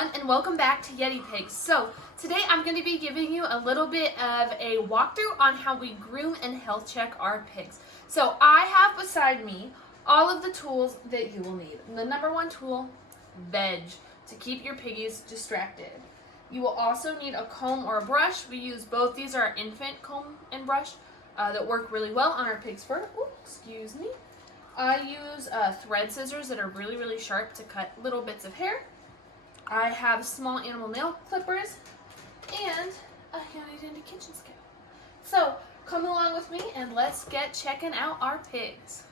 everyone, and welcome back to Yeti Pigs. So today I'm going to be giving you a little bit of a walkthrough on how we groom and health check our pigs. So I have beside me all of the tools that you will need. The number one tool, veg, to keep your piggies distracted. You will also need a comb or a brush. We use both. These are infant comb and brush that work really well on our pig's fur. Ooh, excuse me. I use thread scissors that are really, really sharp to cut little bits of hair. I have small animal nail clippers and a handy kitchen scale. So come along with me and let's get checking out our pigs.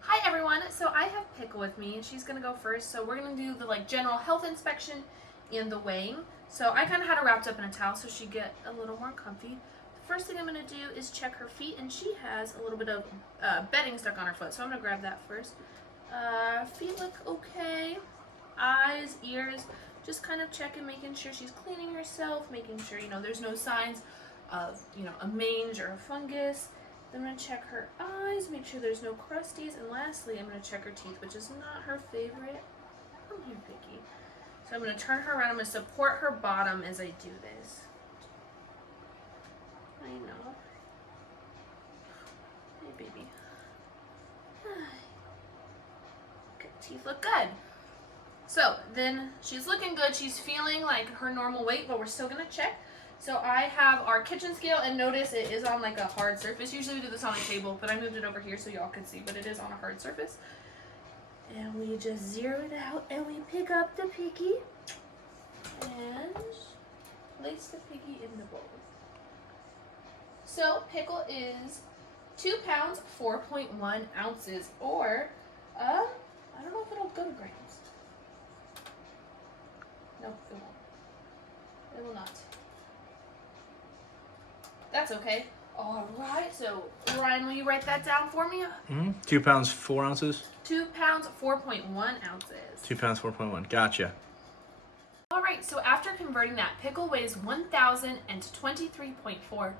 Hi everyone, so I have Pickle with me and she's gonna go first. So we're gonna do the general health inspection and the weighing. So I kind of had her wrapped up in a towel so she'd get a little more comfy. First thing I'm going to do is check her feet, and she has a little bit of bedding stuck on her foot, so I'm going to grab that first. Feet look okay. Eyes, ears, just kind of checking, making sure she's cleaning herself, making sure, there's no signs of, a mange or a fungus. Then I'm going to check her eyes, make sure there's no crusties, and lastly, I'm going to check her teeth, which is not her favorite. Come here, Picky. So I'm going to turn her around. I'm going to support her bottom as I do this. I know. Hey, baby. Okay, teeth look good. So then she's looking good. She's feeling like her normal weight, but we're still gonna check. So I have our kitchen scale, and notice it is on a hard surface. Usually we do this on a table, but I moved it over here so y'all can see, but it is on a hard surface. And we just zero it out, and we pick up the piggy and place the piggy in the bowl. So Pickle is 2 pounds, 4.1 ounces, or, I don't know if it'll go to grams. No, it won't. It will not. That's okay. All right, so Ryan, will you write that down for me? 2 pounds, 4 ounces? 2 pounds, 4.1 ounces. 2 pounds, 4.1. Gotcha. All right, so after converting that, Pickle weighs 1,023.4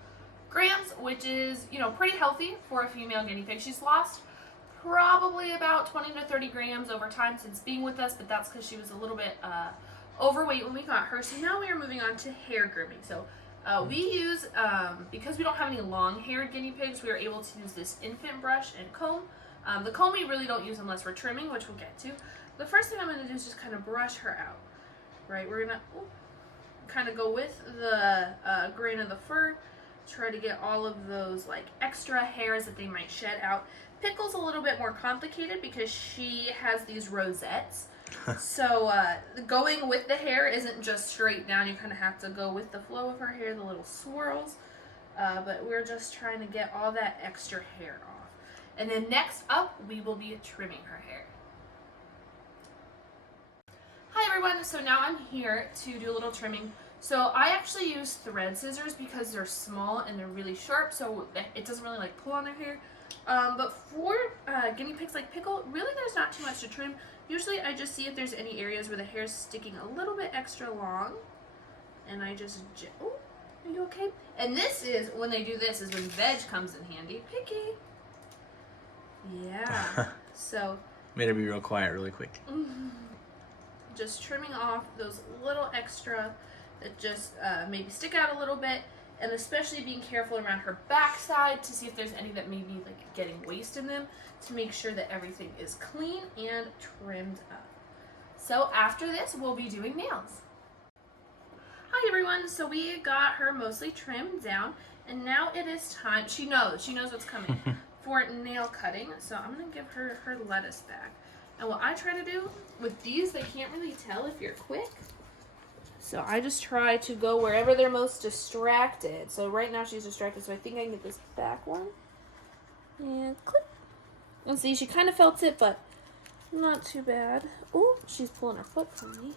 grams, which is, pretty healthy for a female guinea pig. She's lost probably about 20 to 30 grams over time since being with us, but that's because she was a little bit overweight when we got her. So now we are moving on to hair grooming. So we use, because we don't have any long-haired guinea pigs, we are able to use this infant brush and comb. The comb we really don't use unless we're trimming, which we'll get to. The first thing I'm going to do is just kind of brush her out, right? We're going to kind of go with the grain of the fur, try to get all of those extra hairs that they might shed out. Pickle's a little bit more complicated because she has these rosettes. So going with the hair isn't just straight down. You kind of have to go with the flow of her hair, the little swirls. But we're just trying to get all that extra hair off. And then next up, we will be trimming her hair. Hi everyone, so now I'm here to do a little trimming. So I actually use thread scissors because they're small and they're really sharp, so it doesn't really pull on their hair. But for guinea pigs like Pickle, really there's not too much to trim. Usually I just see if there's any areas where the hair's sticking a little bit extra long, and I just, oh, are you okay? And this is, when they do this, is when veg comes in handy. Picky. Yeah. So. Made her be real quiet really quick. Just trimming off those little extra that just maybe stick out a little bit, and especially being careful around her backside to see if there's any that may be getting waste in them, to make sure that everything is clean and trimmed up. So after this, we'll be doing nails. Hi everyone, so we got her mostly trimmed down, and now it is time, she knows what's coming, for nail cutting. So I'm going to give her her lettuce back. And what I try to do with these, they can't really tell if you're quick. So I just try to go wherever they're most distracted. So right now she's distracted, so I think I can get this back one. And click. And see, she kind of felt it, but not too bad. Oh, she's pulling her foot from me.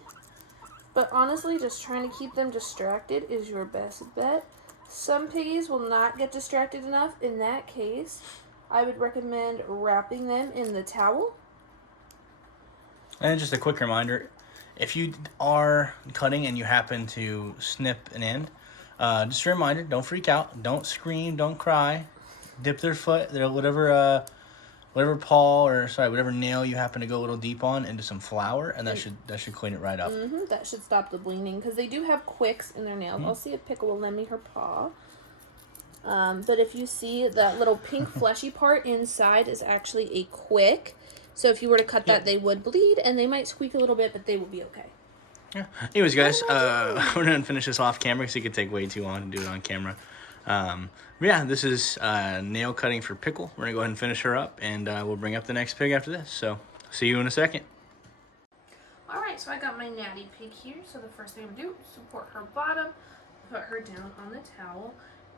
But honestly, just trying to keep them distracted is your best bet. Some piggies will not get distracted enough. In that case, I would recommend wrapping them in the towel. And just a quick reminder, if you are cutting and you happen to snip an end, just a reminder, don't freak out, don't scream, don't cry, dip their foot, their whatever whatever paw or whatever nail you happen to go a little deep on into some flour, and that should clean it right up. That should stop the bleeding because they do have quicks in their nails. I'll see if Pickle will lend me her paw. But if you see that little pink fleshy part inside is actually a quick. So if you were to cut that, they would bleed and they might squeak a little bit, but they will be okay. Yeah. Anyways, guys, we're gonna finish this off camera because it could take way too long to do it on camera. Yeah, this is nail cutting for Pickle. We're gonna go ahead and finish her up, and we'll bring up the next pig after this. So, see you in a second. All right, so I got my Natty Pig here. So the first thing I'm gonna do is support her bottom, put her down on the towel,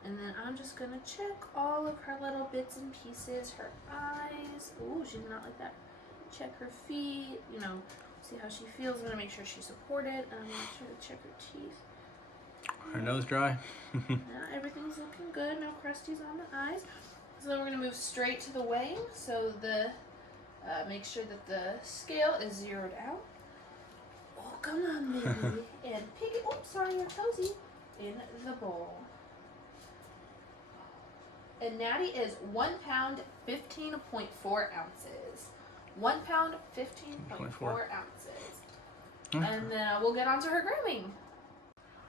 and then I'm just gonna check all of her little bits and pieces. Her eyes. Ooh, she did not like that. Check her feet. You know, see how she feels. I'm gonna make sure she's supported, and I'm gonna try to check her teeth. Her nose dry. Yeah, everything's looking good. No crusties on the eyes. So then we're gonna move straight to the weighing. So the make sure that the scale is zeroed out. Oh, come on, baby. And Piggy. Oh, sorry, your toesy in the bowl. And Natty is 1 pound 15.4 ounces. 1 pound 15.4 ounces. And then we'll get on to her grooming.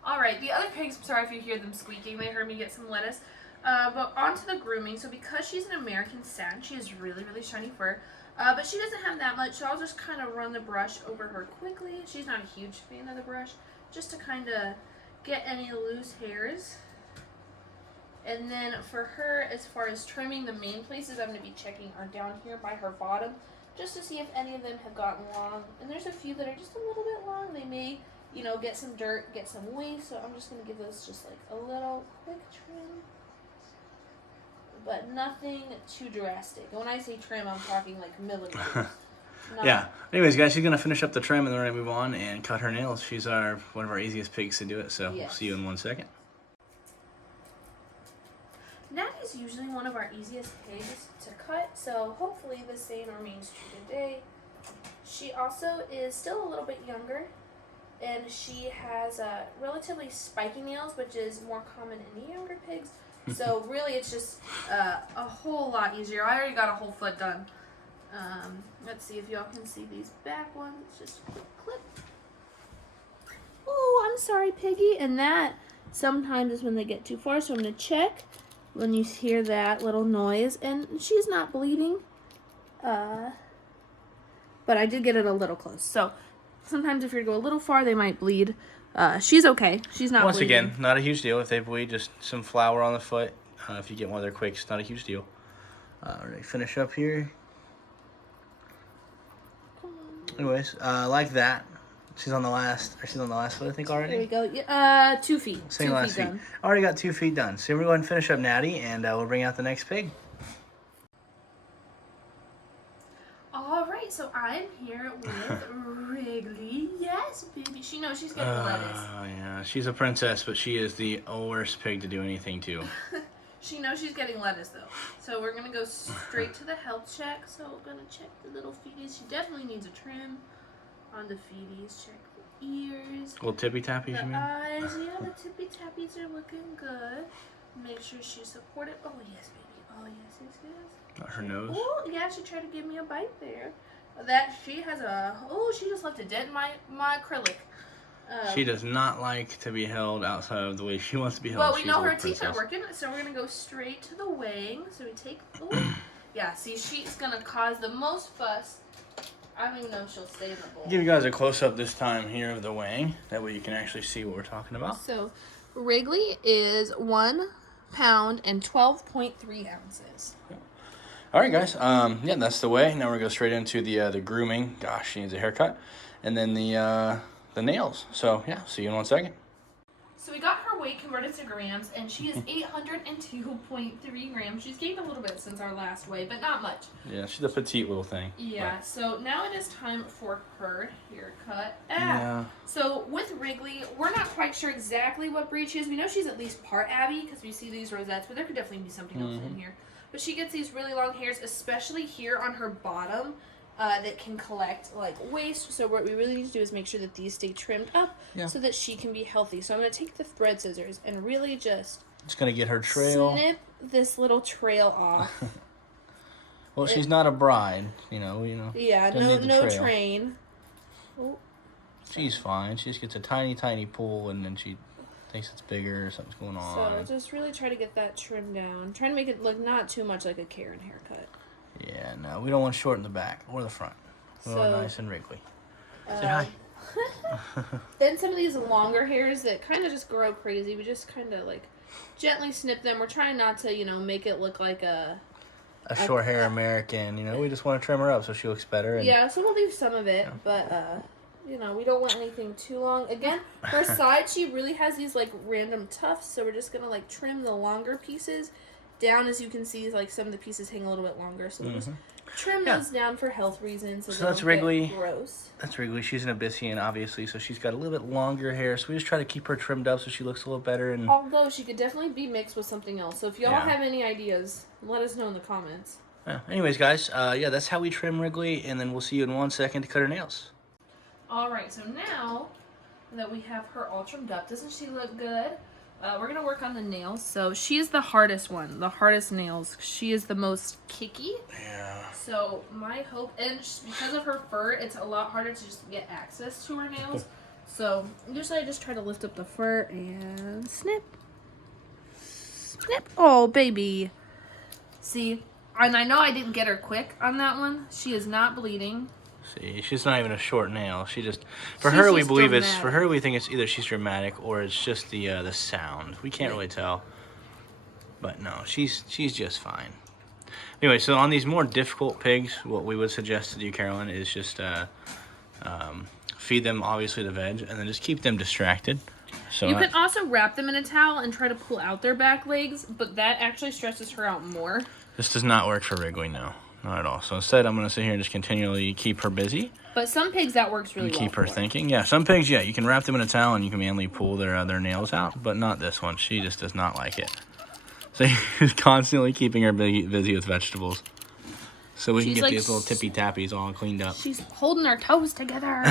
Alright, the other pigs, I'm sorry if you hear them squeaking, they heard me get some lettuce. But on to the grooming. So because she's an American Satin, she has really, really shiny fur. But she doesn't have that much, so I'll just kind of run the brush over her quickly. She's not a huge fan of the brush, just to kind of get any loose hairs. And then for her, as far as trimming, the main places I'm going to be checking are down here by her bottom, just to see if any of them have gotten long. And there's a few that are just a little bit long. They may, you know, get some dirt, get some waste, so I'm just going to give those just like a little quick trim. But nothing too drastic. And when I say trim, I'm talking like millimeters. Yeah. Anyways, guys, she's going to finish up the trim, and then we're going to move on and cut her nails. She's one of our easiest pigs to do it, so we'll see you in 1 second. Natty's usually one of our easiest pigs to cut, so hopefully the same remains true today. She also is still a little bit younger, and she has relatively spiky nails, which is more common in the younger pigs. So really it's just a whole lot easier. I already got a whole foot done. Let's see if y'all can see these back ones. Just a quick clip. Oh, I'm sorry, Piggy. And that sometimes is when they get too far, so I'm going to check when you hear that little noise. And she's not bleeding. But I did get it a little close. So sometimes if you go a little far, they might bleed. She's okay. She's not bleeding. Once again, not a huge deal if they bleed. Just some flour on the foot. If you get one of their quicks, not a huge deal. We're going to finish up here. Anyways, like that. She's on the last foot, I think, already. There we go. Yeah, 2 feet. Same 2 last feet feet. done. Already got 2 feet done. So we're going to finish up Natty, and we'll bring out the next pig. All right, so I'm here with Wrigley. Yes, baby. She knows she's getting lettuce. Oh, yeah. She's a princess, but she is the worst pig to do anything to. She knows she's getting lettuce, though. So we're going to go straight to the health check. So we're going to check the little feeties. She definitely needs a trim on the feeties. Check the ears. Little tippy tappies, you mean? The eyes. Yeah, the tippy tappies are looking good. Make sure she's supported. Oh, yes, baby. Oh, yes, yes, yes. Not her nose. Oh, yeah, she tried to give me a bite there. That she has a... Oh, she just left a dent in my acrylic. She does not like to be held outside of the way she wants to be held. Well, we know her teeth are working, so we're going to go straight to the weighing. So we take... Oh, yeah, see, she's going to cause the most fuss. I don't even know if she'll stay in the bowl. Give you guys a close-up this time here of the weighing. That way you can actually see what we're talking about. So Wrigley is 1 pound and 12.3 ounces. All right, guys. Yeah, that's the way. Now we're going to go straight into the grooming. Gosh, she needs a haircut. And then the nails. So, yeah, see you in 1 second. So we got her weight converted to grams, and she is 802.3 grams. She's gained a little bit since our last weigh, but not much. Yeah, she's a petite little thing. Yeah, but. So now it is time for her haircut. Yeah. So with Wrigley, we're not quite sure exactly what breed she is. We know she's at least part Abbey, because we see these rosettes, but there could definitely be something else in here. But she gets these really long hairs, especially here on her bottom, that can collect like waste. So what we really need to do is make sure that these stay trimmed up so that she can be healthy. So I'm going to take the thread scissors and really just going to get her trail. Snip this little trail off. Well, she's not a bride, you know. Yeah, no train. Oh. She's fine. She just gets a tiny, tiny pull, and then she thinks it's bigger or something's going on. So just really try to get that trimmed down. Trying to make it look not too much like a Karen haircut. Yeah, no, we don't want short in the back or the front. We want nice and wrinkly. Say hi. Then some of these longer hairs that kind of just grow crazy, we just kind of like gently snip them. We're trying not to, make it look like a short hair American. We just want to trim her up so she looks better. And, yeah, so we'll leave some of it, but we don't want anything too long. Again, her side, she really has these like random tufts, so we're just gonna like trim the longer pieces down. As you can see, like some of the pieces hang a little bit longer, so we'll just trim those down for health reasons. So that's Wrigley. Gross. That's Wrigley. She's an Abyssinian, obviously, so she's got a little bit longer hair. So we just try to keep her trimmed up so she looks a little better. And although she could definitely be mixed with something else. So if y'all have any ideas, let us know in the comments. Yeah. Anyways, guys, that's how we trim Wrigley, and then we'll see you in 1 second to cut her nails. All right, so now that we have her all trimmed up, doesn't she look good? We're going to work on the nails. So she is the hardest one, the hardest nails. She is the most kicky. Yeah. So my hope, and because of her fur, it's a lot harder to just get access to her nails. So usually I just try to lift up the fur and snip. Snip. Oh, baby. See, and I know I didn't get her quick on that one. She is not bleeding. See, she's not even a short nail. For her, we think it's either she's dramatic or it's just the sound. We can't really tell. But no, she's just fine. Anyway, so on these more difficult pigs, what we would suggest to do, Carolyn, is just feed them obviously the veg and then just keep them distracted. So you can also wrap them in a towel and try to pull out their back legs, but that actually stresses her out more. This does not work for Wrigley, no. Not at all. So instead, I'm going to sit here and just continually keep her busy. But some pigs, that works really well. Keep her thinking. Yeah, some pigs, you can wrap them in a towel and you can manually pull their nails out, but not this one. She just does not like it. So he's constantly keeping her busy with vegetables. So we can get these little tippy-tappies all cleaned up. She's holding her toes together.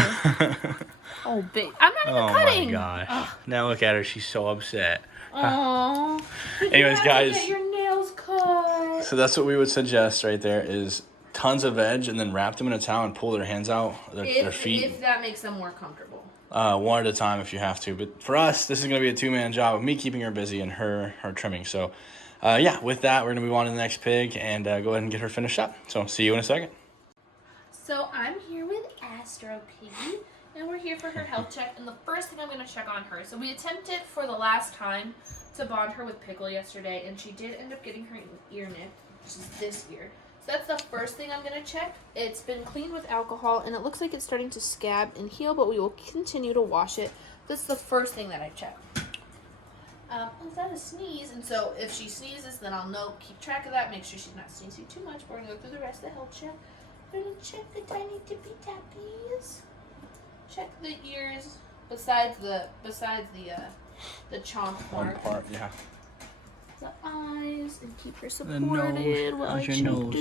Oh, babe. I'm not even cutting. Oh, my gosh. Ugh. Now look at her. She's so upset. Aww. Anyways, guys. Get your nails cut. So that's what we would suggest right there is tons of veg and then wrap them in a towel and pull their hands out, their feet. If that makes them more comfortable. One at a time if you have to. But for us, this is going to be a two-man job of me keeping her busy and her trimming. So, with that, we're going to move on to the next pig and go ahead and get her finished up. So, see you in a second. So, I'm here with Astro Piggy, and we're here for her health check. And the first thing I'm going to check on her. So, we attempted for the last time to bond her with Pickle yesterday, and she did end up getting her ear nipped, which is this ear. So that's the first thing I'm going to check. It's been cleaned with alcohol, and it looks like it's starting to scab and heal, but we will continue to wash it. That's the first thing that I check. Is that a sneeze? And so if she sneezes, then I'll know, keep track of that, make sure she's not sneezing too much. We're going to go through the rest of the health check. We're going to check the tiny tippy tappies. Check the ears besides the chomp part. Yeah. The eyes, and keep her supported while I check the nose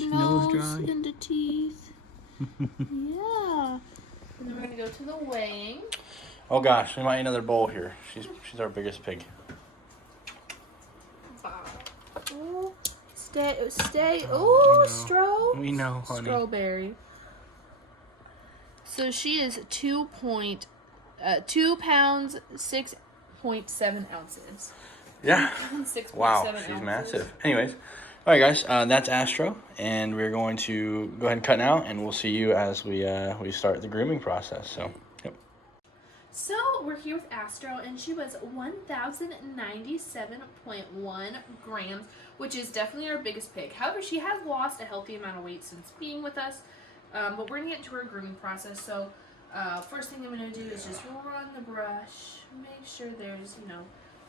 and the teeth. Yeah. And then we're gonna go to the weighing. Oh gosh, we might need another bowl here. She's our biggest pig. Oh, stay. Oh, Stro. We know, honey. Strawberry. So she is 2 pounds 6.7 ounces. Yeah. 6.7 wow, ounces. She's massive. Anyways, all right, guys, that's Astro, and we're going to go ahead and cut now, and we'll see you as we start the grooming process. So, yep. So we're here with Astro, and she was 1,097.1 grams, which is definitely our biggest pig. However, she has lost a healthy amount of weight since being with us, but we're gonna get into her grooming process. So, first thing I'm gonna do is just run the brush, make sure there's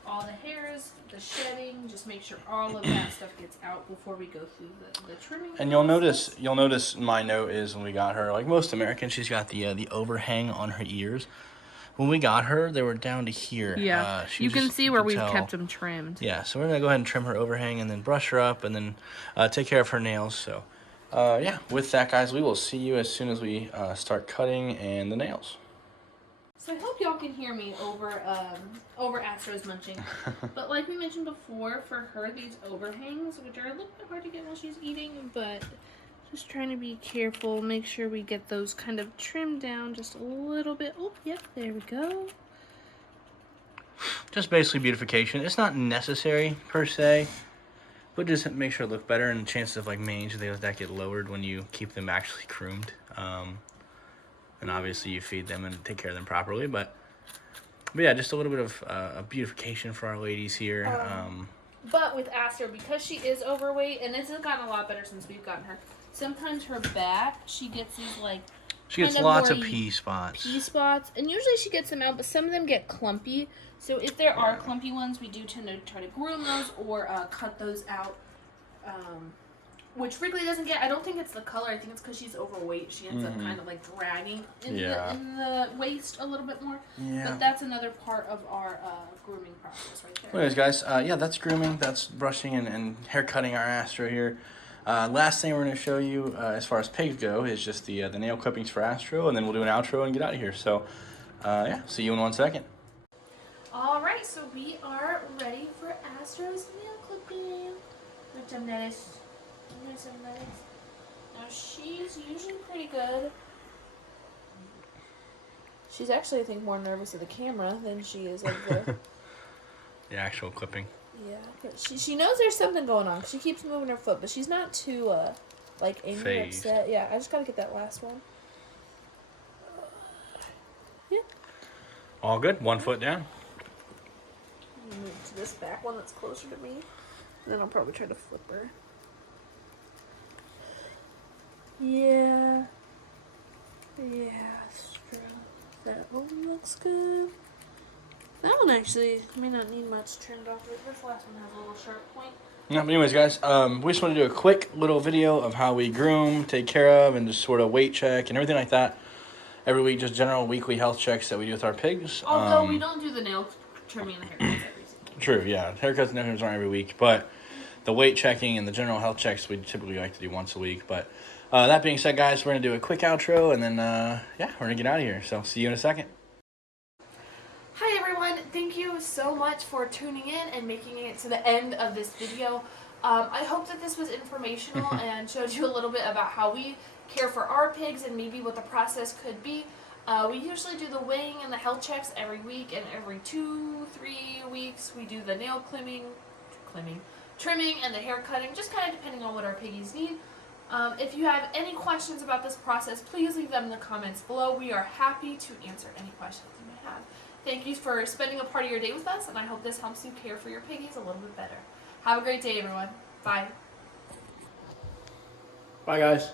all the hairs, the shedding, just make sure all of that stuff gets out before we go through the trimming. And you'll notice my note is when we got her, like most Americans, she's got the overhang on her ears. When we got her, they were down to here. Yeah, you can see where we've kept them trimmed. Yeah, so we're gonna go ahead and trim her overhang and then brush her up and then take care of her nails. So, with that, guys, we will see you as soon as we start cutting and the nails. So I hope y'all can hear me over Astro's munching. But like we mentioned before, for her, these overhangs, which are a little bit hard to get while she's eating, but Just trying to be careful, make sure we get those kind of trimmed down just a little bit. Oh, yep, there we go. Just basically beautification. It's not necessary per se, but just make sure it look better, and the chances of like mange that get lowered when you keep them actually groomed. And obviously you feed them and take care of them properly, but yeah, just a little bit of a beautification for our ladies here. But with Astro, because she is overweight, and this has gotten a lot better since we've gotten her, sometimes her back, she gets these like... She gets lots of pea spots. Pea spots, and usually she gets them out, but some of them get clumpy. So if there are clumpy ones, we do tend to try to groom those or cut those out. Which Wrigley doesn't get. I don't think it's the color. I think it's because she's overweight. She ends up kind of like dragging in the waist a little bit more. Yeah. But that's another part of our grooming process right there. Anyways, guys, yeah, that's grooming. That's brushing and hair cutting our Astro here. Last thing we're going to show you as far as pigs go is just the nail clippings for Astro, and then we'll do an outro and get out of here. So, yeah, see you in 1 second. All right, so we are ready for Astro's nail clipping. Now she's usually pretty good. She's actually, I think, more nervous of the camera than she is of the actual clipping. Yeah, but she knows there's something going on. She keeps moving her foot, but she's not too like angry, upset. Yeah, I just gotta get that last one. Yeah. All good. 1 foot down. Move to this back one that's closer to me. And then I'll probably try to flip her. Yeah. Yeah, that one looks good. That one actually may not need much trimmed off. This last one has a little sharp point. Yeah, but anyways, guys, we just want to do a quick little video of how we groom, take care of, and just sort of weight check and everything like that. Every week, just general weekly health checks that we do with our pigs. Although we don't do the nail trimming and the haircuts every single week. True, yeah. Haircuts and nails aren't every week, but the weight checking and the general health checks we typically like to do once a week. But that being said, guys, we're going to do a quick outro, and then, yeah, we're going to get out of here. So, see you in a second. Hi, everyone. Thank you so much for tuning in and making it to the end of this video. I hope that this was informational and showed you a little bit about how we care for our pigs and maybe what the process could be. We usually do the weighing and the health checks every week, and every 2-3 weeks we do the nail trimming and the hair cutting, just kind of depending on what our piggies need. If you have any questions about this process, please leave them in the comments below. We are happy to answer any questions you may have. Thank you for spending a part of your day with us, and I hope this helps you care for your piggies a little bit better. Have a great day, everyone. Bye. Bye, guys.